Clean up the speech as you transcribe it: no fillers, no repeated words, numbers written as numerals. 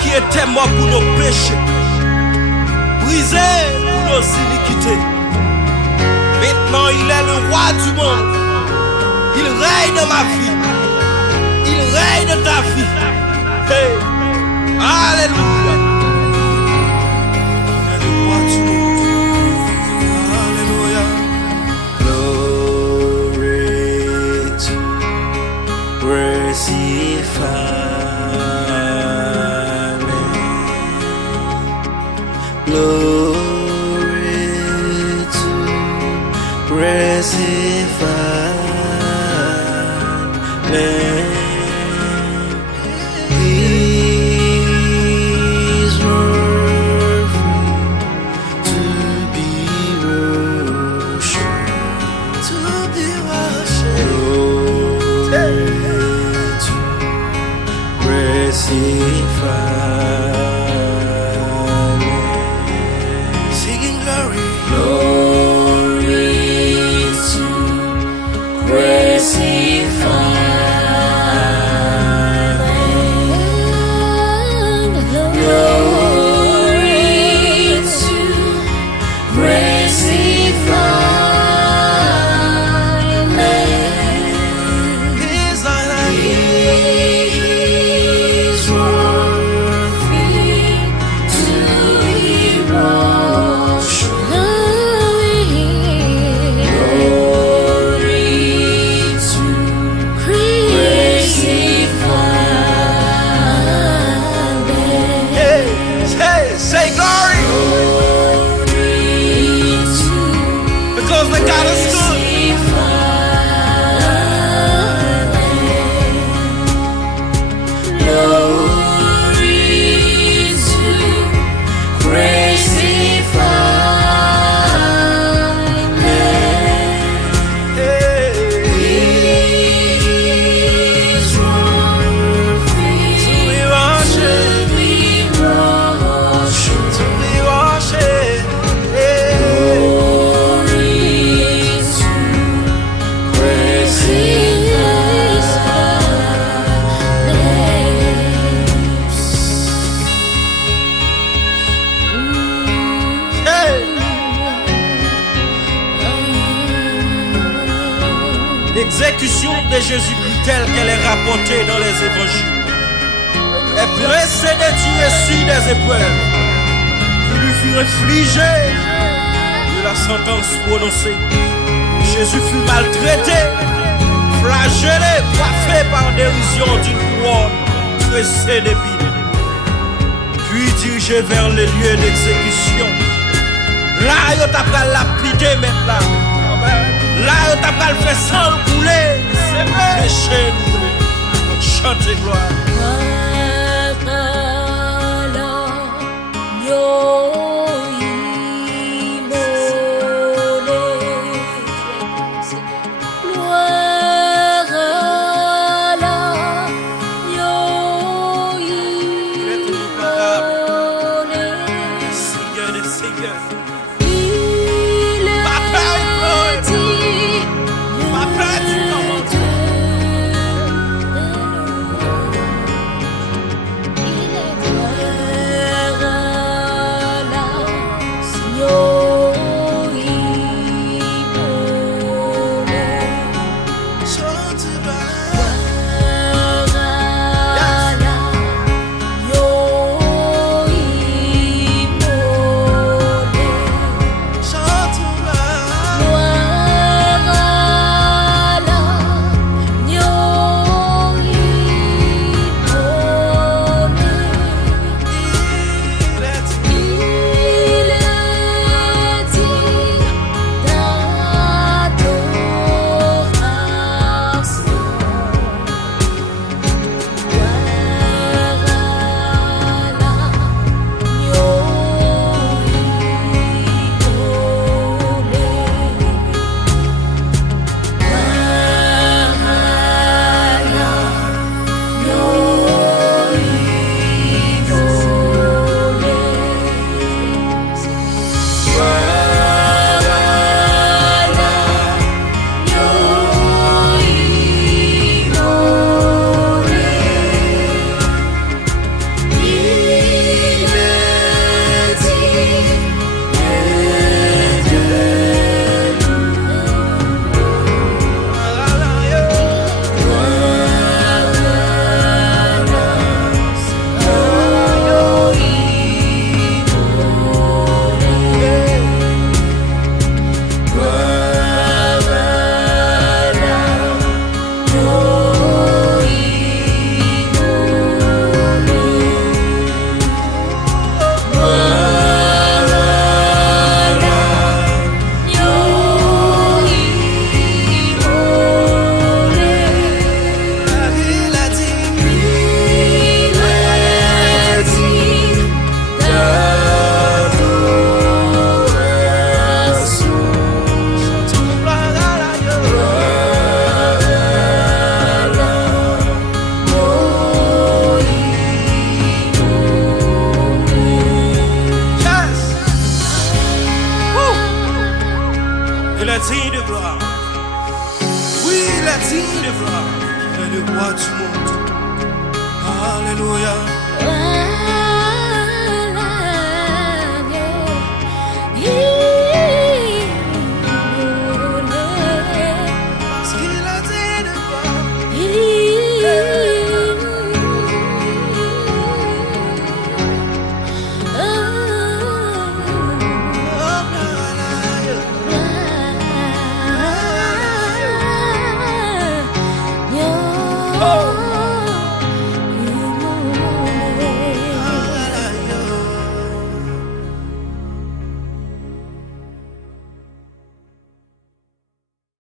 qui était mort pour nos péchés, brisé pour nos iniquités. Maintenant il est le roi du monde. Il règne dans ma vie. Il règne dans ta vie. Hey. Alléluia. Il est le roi du monde. Alléluia. Glory to crucified. Glory to crucified. He's worthy to be worshipped. Glory to crucified. Singing glory. Glory to crucified. L'exécution de Jésus-Christ telle qu'elle est rapportée dans les évangiles est précédée du récit des épreuves qui lui furent infligées de la sentence prononcée. Jésus fut maltraité, flagellé, coiffé par dérision d'une couronne pressée d'épines, puis dirigé vers les lieux d'exécution. Là, il t'a pas lapidé maintenant. Là, on t'a pas le fait sans le couler. C'est vrai. Péché, nous chantez gloire. est digne de gloire. Tu es le roi du monde. Alléluia. Parce qu'il a dit de gloire. Oh,